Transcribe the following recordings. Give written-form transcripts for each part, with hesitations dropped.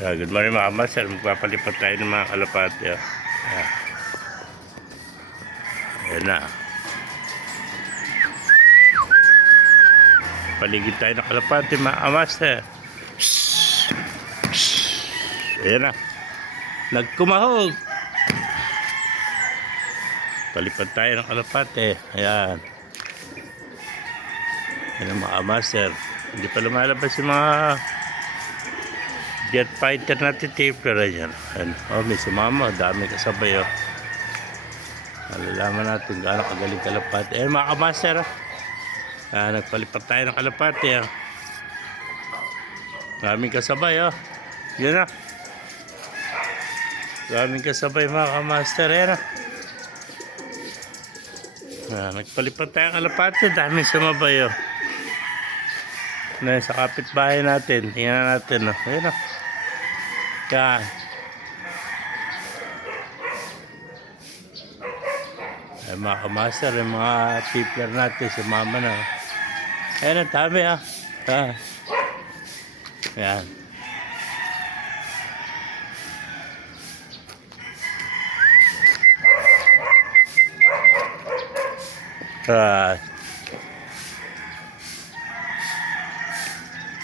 Good morning mga master. Magpapalipat tayo ng mga kalapati. Ayan na. Paligid tayo ng kalapati mga master. Ayan na. Nagkumahog. Palipat tayo ng kalapati. Ayan. Ayan ang mga master. Hindi pa lumalabas yung mga jet fighter natin taper. Ayan. Oh, may sumama. Dami kasabay. Oh. Malalaman natin gaano kagaling kalapati. Ayan mga master. Nagpalipat tayo ng kalapati. Daming kasabay. Oh. Yan na. Daming kasabay mga master. Ayan na. Nagpalipat tayo ng kalapati. Daming sumabay. Oh. Sa kapitbahay natin. Tingnan natin. Oh. Ayan na. Yan. Ay mga kamaster, yung mga tipler natin, sumama na. Ayan ang dami Ayan.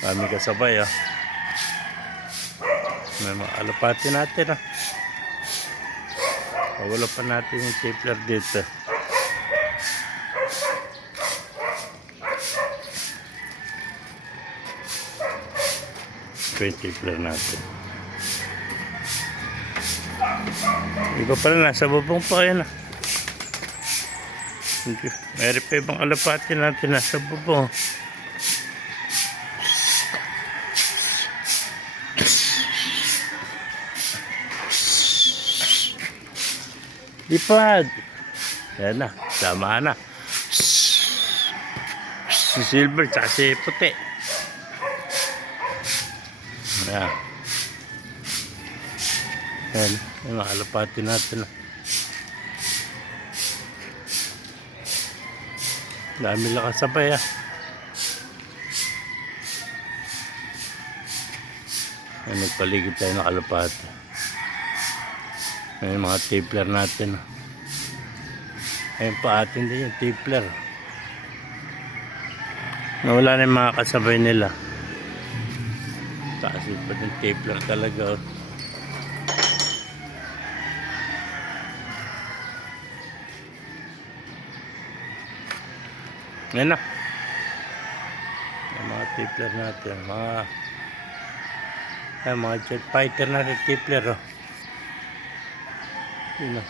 Dami kasabay may mga alapati natin wala pa natin yung tipler dito. Yung tipler natin iba pala nasa bubong pa yan meron pa ibang alapati natin nasa bubong. Lipad. Yan na. Sama na. Si silver tsaka si puti. Yan. Yan. Yung alapati natin. Dami lang kasabay Yan. Nagpaligid tayo ng alapati. May mga tipler natin. Ayun pa atin din yung tipler. Nawala na yung mga kasabay nila. Taas pa yung tipler talaga. Yan na. Yung mga tipler natin. Mga jet fighter natin tipler. Yun na.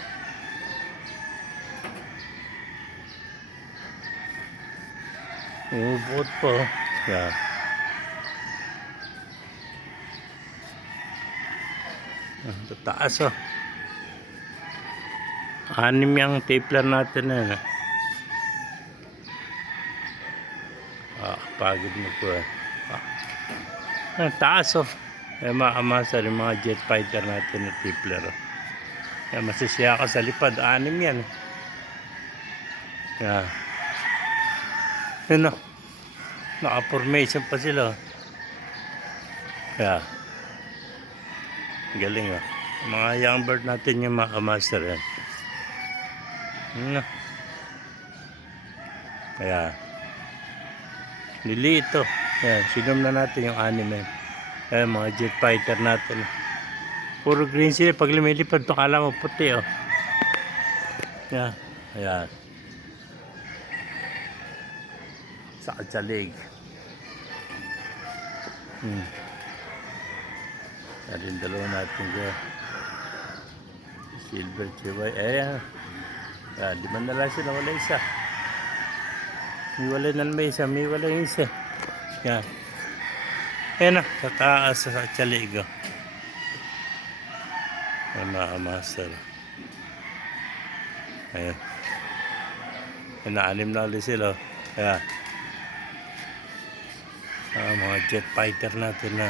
Umubot po. Yan. Taas Anim yung tapler natin na pagod mo po taas makamasa yung mga jet fighter natin na tapler masisya ka sa lipad. Anim yan yun naka-formation pa sila galing mga young bird natin yung mga master yan liliit sinom na natin yung anime mga jet fighter natin puro green sila pag lumilipad pakala mo puti ayan sa katsalig rin dalawa natin silver chiway di man nalang sila wala isa may wala na may isa may wala yung isa ayan sa taas sa katsalig mga master ayan naanim na ulit sila mga jet fighter natin na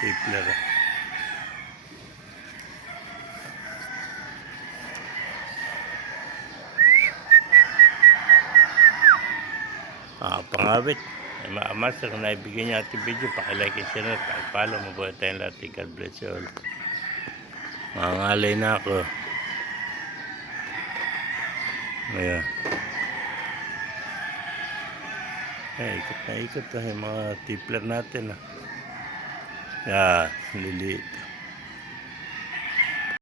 tipler pangawit Master, kung naibigyan niyo ating video, pakilike and share at pakipalo. Mabuhay tayong lahat. God bless you all. Mangangalay na ako. Ayan. Ikot na ikot yung mga tipler natin. Yan, liliit.